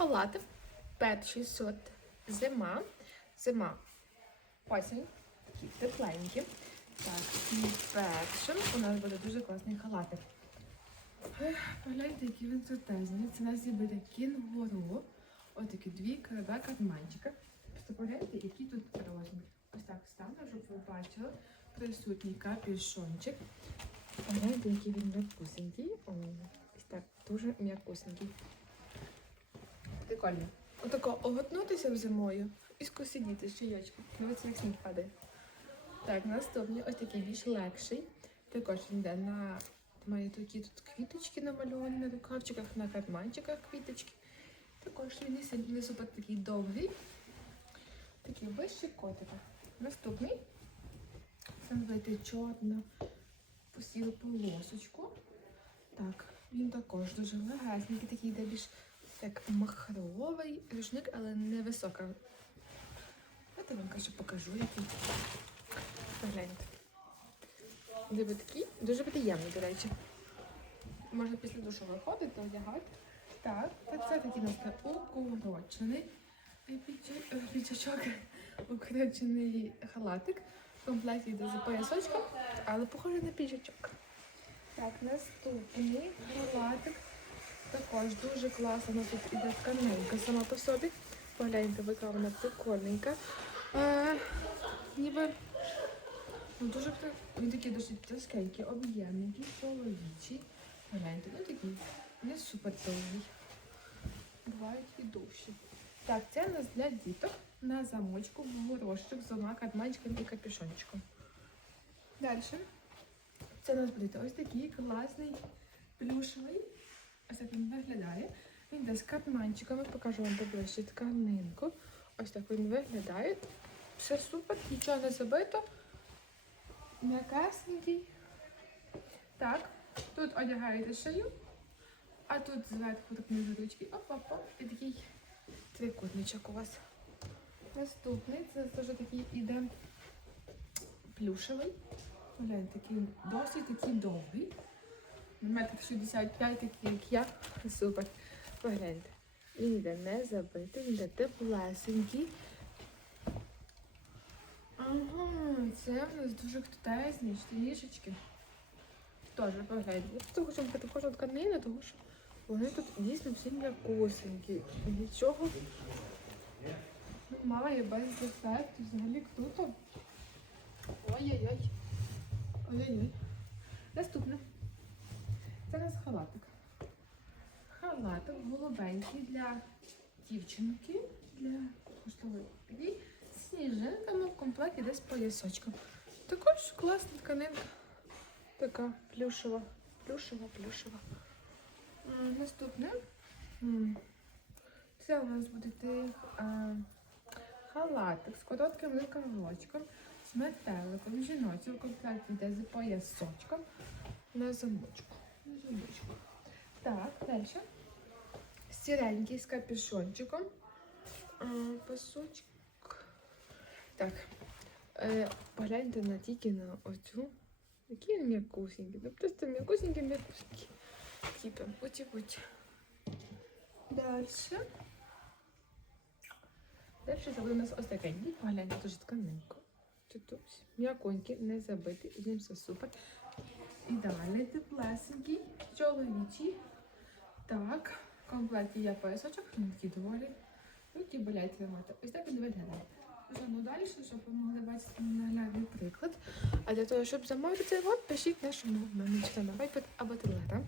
халати. Перший сорт зима. Зима. Осінь. Такі тепленькі. Так, і першим у нас буде дуже класний халатик. Погляньте, який він крутезний. Це нас буде кінгуру. Ось такі дві криве карманчика. Просто погляньте, який тут розмір. Ось так стану, щоб ви бачили. Присутній капюшончик. Погляньте, який він м'якусенький. Ось так, дуже м'якусенький. Прикольно. Отако оготнутися зимою і скосидіти з чайочком. Дивіться, як сніг падає. Так, наступний ось такий більш легший. Також він йде на має такі тут квіточки намальовані на рукавчиках, на карманчиках квіточки. Також він не супер такий довгий. Такий вищий котика. Наступний. Це чорна посіла полосочку. Так, він також дуже легесенький, такий йде більш як махровий рушник, але не висока. Я вам кажу, покажу, який. Погляньте. Диви такий, дуже приємний, до речі. Можна після душу виходити, одягати. Так, та це такий нас укорочений піджа- е, укорочений халатик. В комплекті йде за поясочком, але похоже на піджачок. Так, наступний. Також дуже класно. Ну, Тут іде тканинка сама по собі. Погляньте, яка вона прикольненька. Е, ніби ну, дуже він такий досить тяжкенький, об'ємненький, чоловічий. Погляньте, ну такий не супер довгий. Бувають і довші. Так, це у нас для діток на замочку в горошок з двома карманчиками і капюшончиком. Далі. Це у нас буде ось такий класний плюшевий. Ось так він виглядає. Він йде з карманчиками, покажу вам поближче тканинку. Ось так він виглядає. Все супер, нічого не забито. М'якесенький. Так, тут одягаєте шию, а тут зверху так ручки. Оп-оп-оп. І такий трикутничок у вас. Наступний це теж такий іде плюшевий. Гляньте, такий досить такий довгий. Метр 65, такий як я. Супер. Погляньте. Він йде не забитий, він йде теплесенький. Ага, це в нас дуже ктезні штанішечки. Теж погляньте. Я просто хочу сказати, кожну тканину, тому що вони тут дійсно всі м'якусенькі. Нічого немає без дефекту. Взагалі круто. Ой-ой-ой. Ой-ой-ой. Наступне. Нас халатик. Халатик голубенький для дівчинки, для і з сніжинками в комплекті десь поясочком. Також класна тканинка. Така плюшева, плюшева, плюшева. Наступне. Це у нас буде а, халатик з коротким рукавочком, з метеликом, жіночий в комплекті йде з поясочком на замочку. На. Так, далі. Сіренький з капюшончиком. Пасочок. Так. Е, погляньте на тільки на оцю. Він м'якусенькі. Ну просто м'якусенькі, м'якусенькі. Такі прям путі-путі. Далі. Далі це буде у нас ось такенький. Погляньте дуже тканинку. Тут м'яконький, не забитий. З все супер. Ідеальний, теплесенький, чоловічий. Так, в комплекті є поясочок, він такий доволі. Руки болять тримати. Ось так він виглядає. Ну далі, щоб ви могли бачити наглядний приклад. А для того, щоб замовити от пишіть нашому менеджеру на Viber або Telegram.